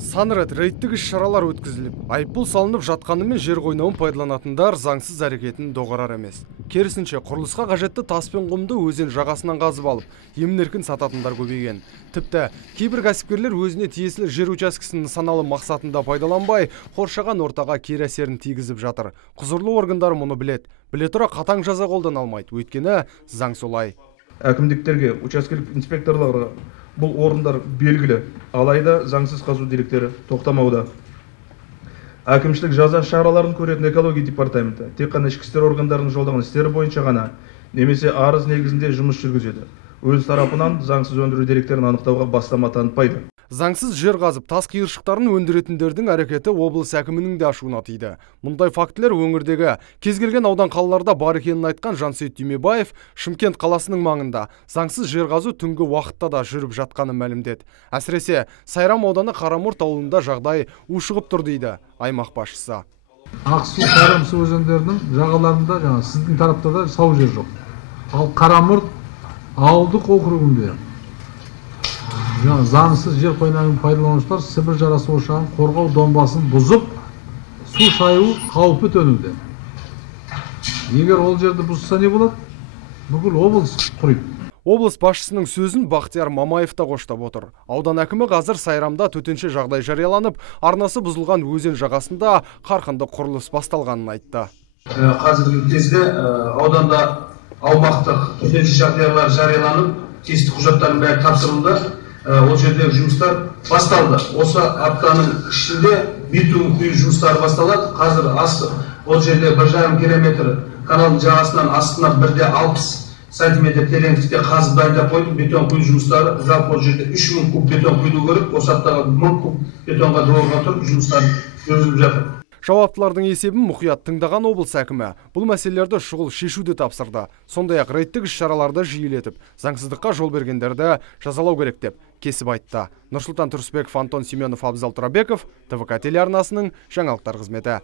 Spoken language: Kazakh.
Сан рет рейдтік іс-шаралар өткізіліп, айыппұл салынып жатқанымен жер қойнауын пайдаланатындар заңсыз әрекетін доғарар емес. Керісінше, құрылысқа қажетті тас пен құмды өзен жағасынан қазып алып, емін-еркін сататындар көбейген. Тіпті кейбір кәсіпкерлер өзіне тиесілі жер учаскесін нысаналы мақсатында пайдаланбай, қоршаған ортаға кері әсерін тигізіп жатыр. Құзырлы органдар мұны білет тұра қатаң жаза қолдана алмайды, өйткені заң солай. Әкімдіктерге, учаскелік инспекторларға бұл орындар белгілі, алайда заңсыз қазу деректері тоқтамауда. Әкімшілік жаза шараларын көретін экология департаменті тек қана ішкі істер органдарының жолдаған істері бойынша ғана немесе арыз негізінде жұмыс жүргізеді. Өз тарапынан заңсыз өндіру деректерін анықтауға бастама танытпайды. Заңсыз жер қазып тас қиыршықтарын өндіретіндердің әрекеті облыс әкімінің де ашуына тиді. Мұндай фактілер өңірдегі кез келген аудан қалаларда бар екенін айтқан Жансейіт Түймебаев Шымкент қаласының маңында заңсыз жер қазу түнгі уақытта да жүріп жатқанын мәлімдеді. Әсіресе Сайрам ауданы Қарамұрт ауылында жағдай ушығып тұр дейді аймақ басшысы. Ақсу, Сайрамсу өзендерінің жағаларында сіздің тарапта да сау жер жоқ. Ал Қарамұрт ауылдық округінде заңсыз жер қойнауын пайдаланушылар Сібір жарасы ошағын қорғау домбасын бұзып, су шаю қаупі төнуде. Егер ол жерді бұзса не болады? Бүкіл облыс құриды. Облыс басшысының сөзін Бақтияр Мамаев та қоштап отыр. Аудан әкімі қазір Сайрамда төтенше жағдай жарияланып, арнасы бұзылған өзен жағасында қарқынды құрылыс басталғанын айтты. Қазіргі кезде ауданда аумақтық төтенше жағдайлар жарияланып, тиісті құжаттардың бәрі тапсырылды. Ол жердегі жұмыстар басталды. Осы аптаның ішінде битум құю жұмыстары басталады. Қазір ол жерде 1,5 километр каналдың жағасынан астына 1,60 сантиметр тереңдікте қазып дайындап қойдық. Бетон құю жұмыстары жалпы ол жерде 3000 куб бетон құйду керек. Осы аптаға 1000 куб бетонға доғырға тұрып жұмыстар жүргізіліп жатыр. Жауаптылардың есебін мұқият тыңдаған облыс әкімі бұл мәселелерді шұғыл шешуді тапсырды. Сондай-ақ рейдтік іс-шараларды жиілетіп, заңсыздыққа жол бергендерді жазалау керек деп кесіп айтты. Нұрсұлтан Тұрысбеков, Антон Семенов, Абзал Тұрабеков, ТВК телеарнасының жаңалықтар қызметі.